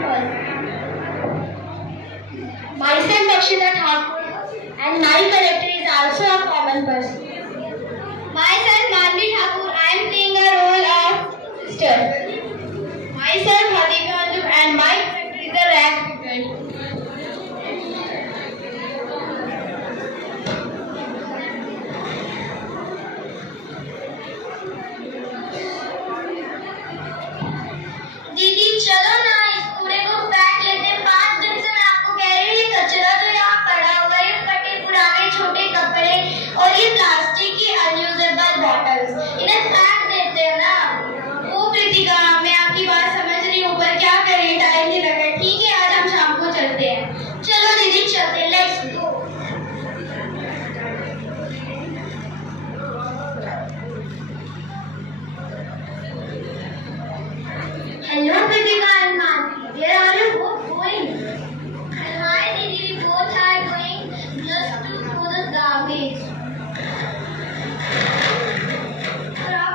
person. Myself Akshita Thakur, and my character is also a common person. Myself Manvi Thakur, I am playing a role of sister. Myself Hadika Anju, and my character is a rag picker. दीदी चलो ना इस कूड़े को फेंक लेते हैं। 5 दिन से मैं आपको कह रही हूँ ये कचरा जो यहाँ पड़ा हुआ है, फटे पुराने छोटे कपड़े और ये प्लास्टिक की अनयूजेबल बॉटल्स, इन्हें फेंक देते हैं ना। वो कृतिका, मैं आपकी बात समझ रही हूँ पर क्या करें, टाइम नहीं लगा। ठीक है आज हम शाम को चलते हैं। चलो दीदी चलते हैं, let's go. Hello Kritika and Manvi, where are you both going? Hi Didi, we both are going just to throw the garbage. और आप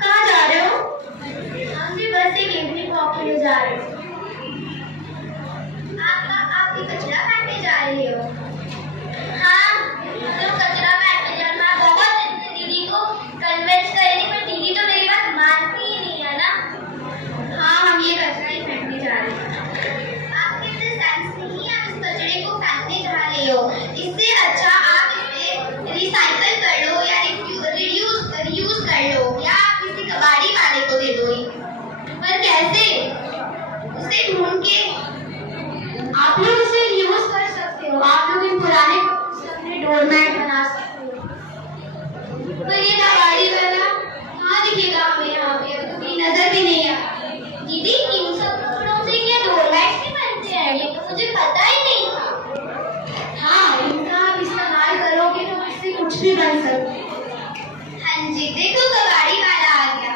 कहाँ जा रहे हो? हम भी बस एक इवनिंग वॉक के लिए जा रहे हैं। आप भी कचरा फेंकने जा रही हो? हाँ, तो कचरा फेंकने जाना। मैं बहुत दिन से दीदी को कन्विंस कर रही थी पर दीदी तो मेरी बात मानती ही नहीं है ना। हाँ हम ये कचरा ही फेंकने जा रहे हैं। आपके इतने सेंस नहीं है, आप इस कचरे को फेंकने जा रही हो। इससे अच्छा आप इसे रिसाइकल कर लो या रियूज कर लो या आप किसी कबाड़ी वाले को दे दो। पर कैसे? उसे ढूंढ के आप लोग इसे यूज कर सकते हो। आप लोग इन पुराने कपड़ों से अपने डोरमैट बना सकते हो। पर ये कबाड़ी वाला कहाँ दिखेगा हमें यहाँ पे? अभी तो कहीं नजर भी नहीं आ रहा। दीदी इन सब कपड़ों से क्या डोरमैट भी बनते हैं? ये तो मुझे पता ही नहीं था। हाँ इनका आप इस्तेमाल करोगे तो इससे कुछ भी बन सकता है। हाँ जी देखो कबाड़ी वाला आ गया।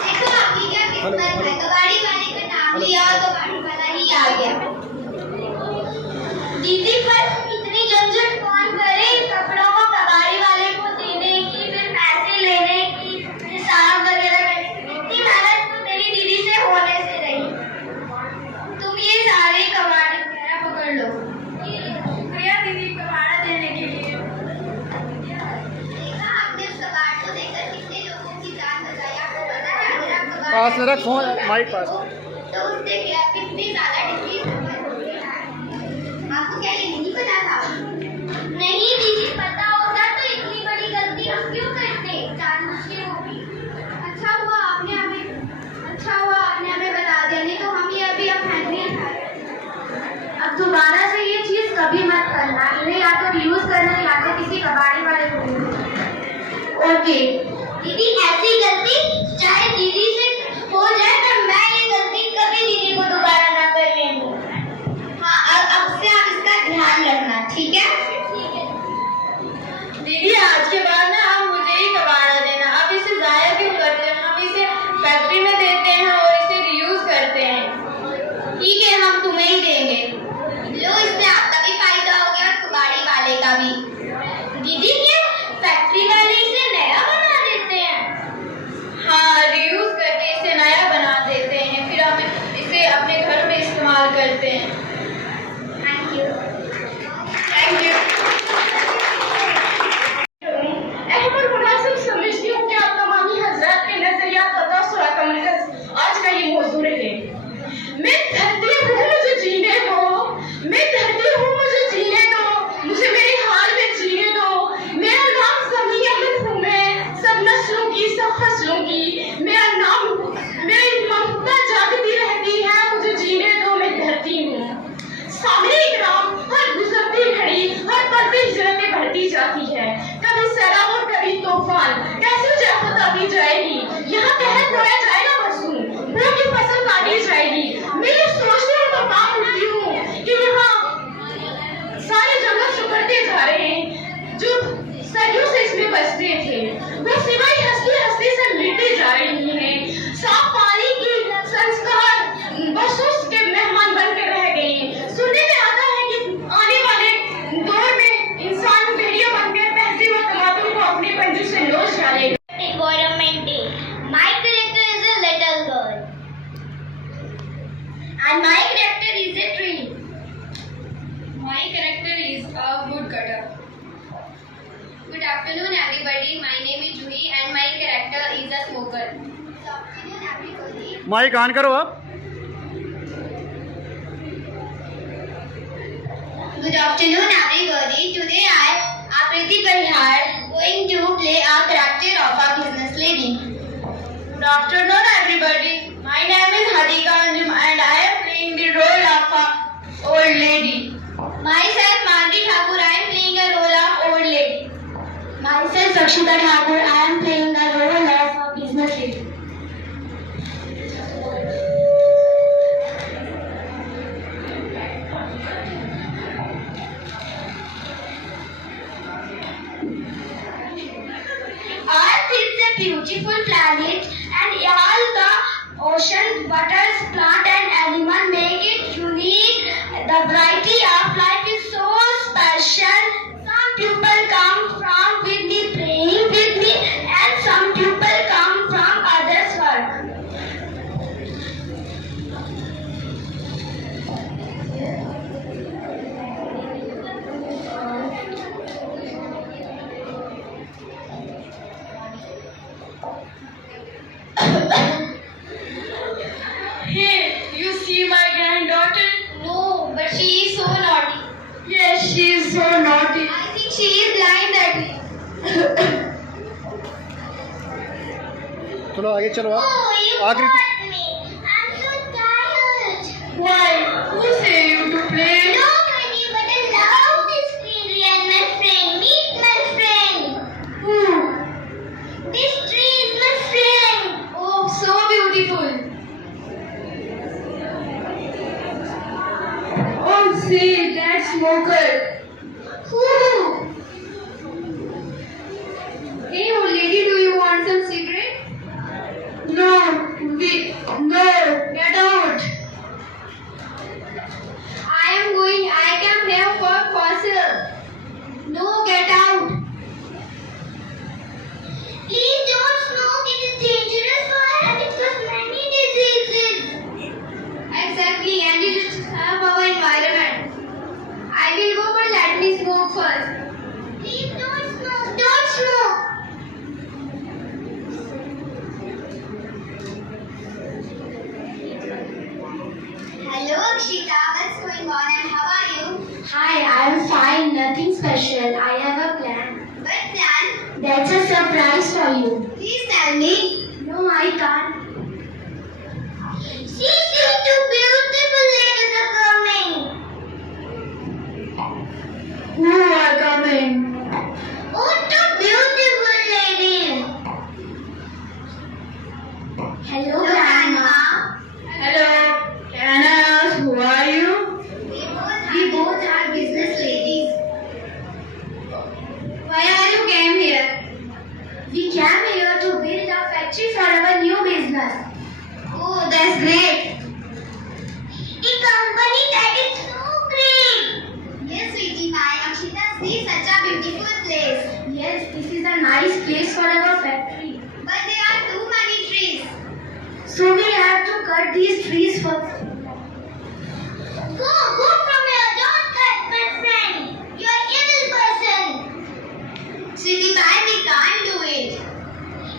देखो आपकी क्या किस्मत है, कबाड़ी वाले का नाम लिया और कबाड़ी वाला ही आ गया। दीदी पर इतनी झंझट कौन करे कपड़ों को कबाड़ी वाले को देने की, फिर पैसे लेने की, हिसाब वगैरह करने की। इतनी मेहनत तो मेरी दीदी से होने से रही। तुम ये सारे कबाड़ी वगैरह पकड़ लो। भैया दीदी कबाड़ा देने के लिए। देखा आपने उस कबाड़ को देकर कितने लोगों की जान बचाई, आपको पता है? अगर आप कबाड़ पास मेरा फोन माइक पास तो उससे क्या कितनी ज्यादा डिसीज आपको क्या ये नहीं पता था? नहीं दीदी पता होता तो इतनी बड़ी गलती हम क्यों करते, जानबूझ के वो भी। अच्छा हुआ आपने हमें बता दिया, नहीं तो हम ये अभी अब फेंकने था। अब दोबारा से ये चीज कभी मत करना, इन्हें या तो यूज करना या तो किसी कबाड़ी वाले को। ओके दीदी ऐसी गलती चाहे दीदी से हो जाए पर मैं ये गलती कभी दीदी को दोबारा ना करने दूँ। हाँ अब से आप इसका ध्यान रखना, ठीक है? दीदी आज के बाद ना आप मुझे ही कबाड़ा देना। आप इसे जाया क्यों करते हैं? हम इसे फैक्ट्री में देते हैं और इसे रीयूज करते हैं। ठीक है हम तुम्हें ही देंगे। लो इससे आपका भी फायदा हो गया और कबाड़ी वाले का भी। दीदी क्या फैक्ट्री वाले इसे नया बना देते हैं? हाँ रीयूज करके इसे नया बना देते हैं, फिर हम इसे अपने घर में इस्तेमाल करते हैं। Thank you. अहमद मुनासिब समझती हूँ कि आप तमामी हजरात के नजरिया पता सुरा का मरकज आज का ये मौजूद है। मैं धरती हूँ मुझे जीने दो, मैं धरती हूँ मुझे जीने दो, मुझे मेरे हाल में जीने दो। मेरा नाम ज़मीन अहमद हूँ, मैं सब नस्लों की सब फसलों की, मेरा नाम मेरी ममता जागती रहती है, मुझे जीने दो, मैं धरती हूँ। And my character is a tree. My character is a woodcutter. Good afternoon, everybody. My name is Juhi, and my character is a smoker. Good afternoon, everybody. Mic on करो आप. Good afternoon, everybody. Today I, Apriti Parihar, going to play a character of a business lady. Good afternoon, everybody. My name is Hadika Anjum and I am playing the role of a old lady. Myself, Madhuri Thakur, I am playing a role of old lady. Myself, Akshita Thakur, I am playing the role of a business lady. Earth is a beautiful planet, and all the ocean, waters, plant and animal make it unique. The variety of life is so special. Some people come from with me, praying with me, and some people come from others' work. Hey, you see my granddaughter? No, but she is so naughty. Yes, she is so naughty. I think she is blind, Daddy. चलो आगे चलो आप. Oh, you आखिरी got me. I'm so tired. Why? Who say you to play? Nobody, but I love this greenery and my friend. Meet my friend. Who? This tree is my friend. Oh, so beautiful. Oh, see, that smoker. Who? Hey, old lady, do you want some cigarette? No, get out. I am going, I came here for fossil. No, get out. Please don't smoke. It is dangerous for health. It causes many diseases. Exactly, and it is harm our environment. I will go, but let me smoke first. Please don't smoke. Don't smoke. Hello, Akshita. What's going on and how are you? Hi, I am fine, nothing special. I have a plan. What plan? That's a surprise for you. Please tell me. No, I can't. See, two beautiful ladies are coming. Who are coming? Oh, two beautiful ladies. Hello, Grandma. Hello. Can I ask who are you? We both are business ladies. Why are you came here? We came here to build a factory for our new business. Oh, that's great. A company that is so great. Yes, sweetie pie. Akshita, see such a beautiful place. Yes, this is a nice place for our factory. But there are too many trees. So we have to cut these trees first. Go from here. Don't cut my friend. You are evil person. Sweetie pie, we can't do it.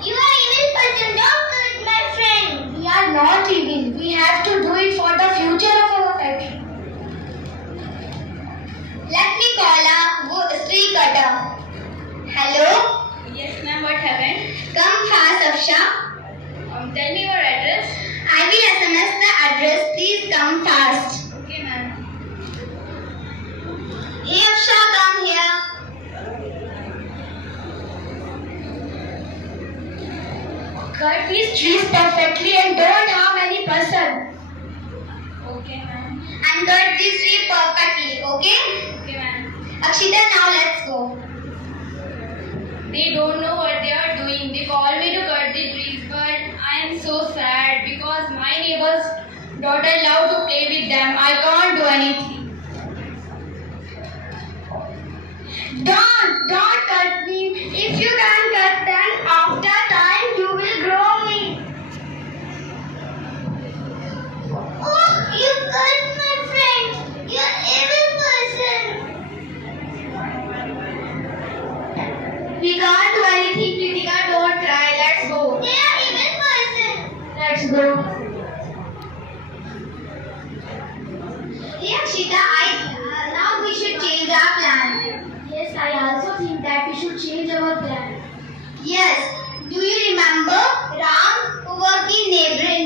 You are evil person. Don't cut my friend. We are not evil. We have to do it for the future of our factory. Let me call a tree cutter. Hello? Yes, ma'am. What happened? Come fast, Afsha. Tell me your address. I will SMS the address. Please come fast. Okay, ma'am. Hey, Afsha, come here. Cut these trees perfectly and don't harm any person. Okay, ma'am. And cut this tree perfectly, okay? Okay, ma'am. Akshita, now let's go. They don't know what they are doing. They call me to cut the trees, but I am so sad because my neighbor's daughter love to play with them. I can't do anything. Don't cut me. If you can cut, then after time you will grow me. Oh, you Hey Akshita, now we should change our plan. Yes, I also think that we should change our plan. Yes. Do you remember Ram, who worked in neighboring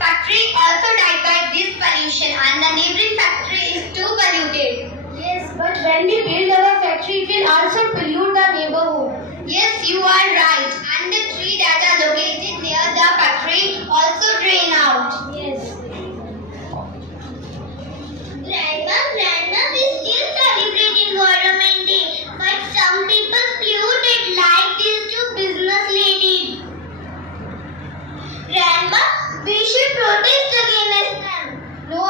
factory, also died by this pollution, and the neighboring factory is too polluted. Yes, but when we build our factory, it will also pollute the neighborhood. Yes, you are right. And the tree that are located near the factory also drain out. Yes. Grandma, we still celebrate Environment Day, but some people pollute it like these two business ladies. Grandma, we should protest against them. No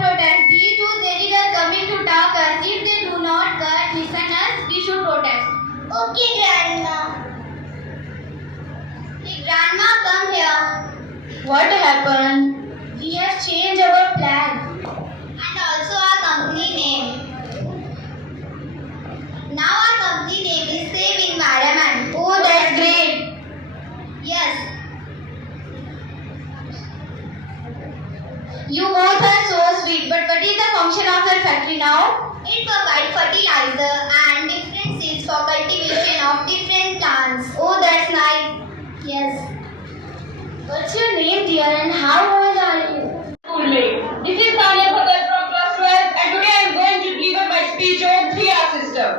protest. These two ladies are coming to talk us. If they do not listen us, we should protest. Okay, Grandma. Hey, Grandma, come here. What happened? We have changed our plan. And also our company name. Now our company name is Save Environment. Oh, that's great. Yes. You both are so sweet, but what is the function of your factory now? It provides fertilizer and different seeds for cultivation of different plants. Oh, that's nice. Yes. What's your name, dear, and how old are you? This is Tanya Bhagat from class 12 and today I am going to deliver my speech on 3R system.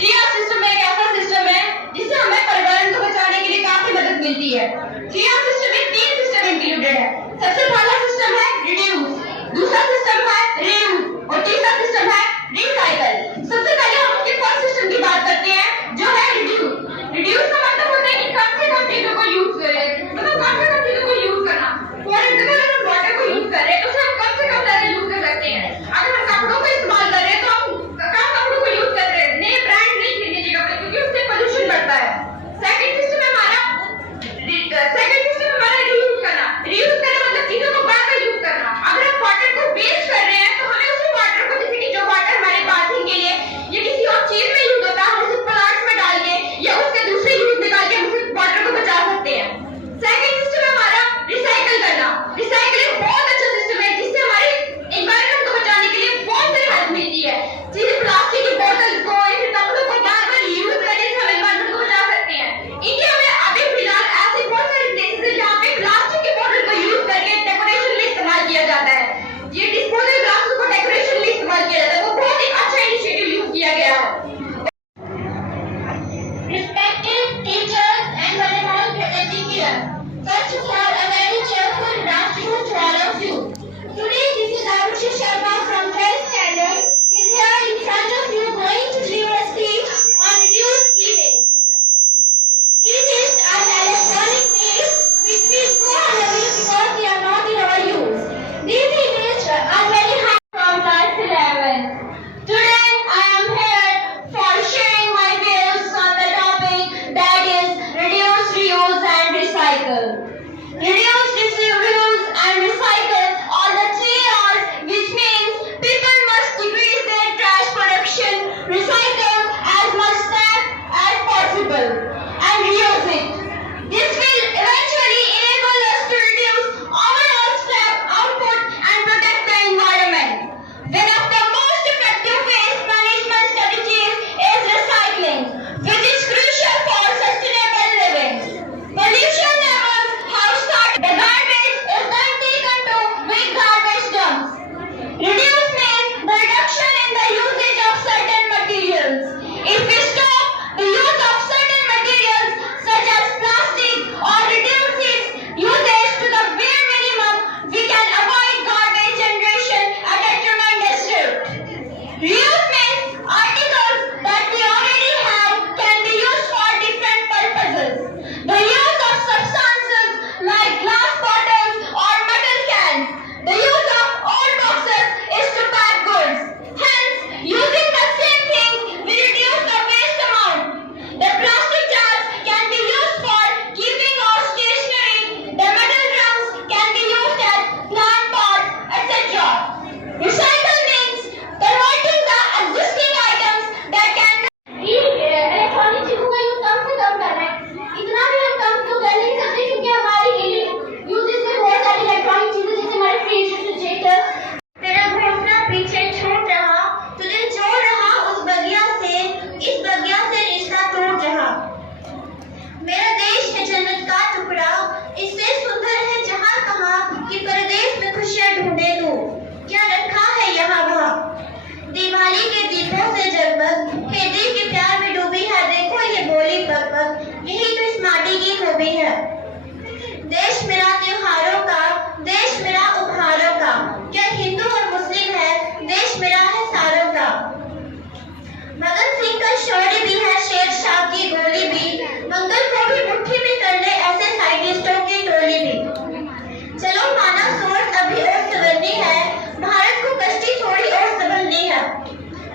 3R system एक ऐसा system है जिससे हमें पर्यावरण को बचाने के लिए काफी मदद मिलती है। 3R system में 3 सिस्टम इंक्लूडेड है। सबसे पहला सिस्टम है रिड्यूस, दूसरा सिस्टम है रीयूज और तीसरा सिस्टम है रिसाइकल। सबसे पहले हम उसके फर्स्ट सिस्टम की बात करते हैं जो है रिड्यूस। रिड्यूस का मतलब होता है कि कम से कम चीजों को यूज करना। फॉर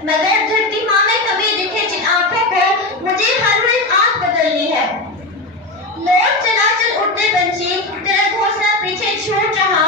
मगर धरती माँ में कभी दिखे जिन आंखों को मुझे हर रोज आंख बदलनी है। लौट चला चल उड़ते पंछी, तेरा घोंसला पीछे छूट रहा,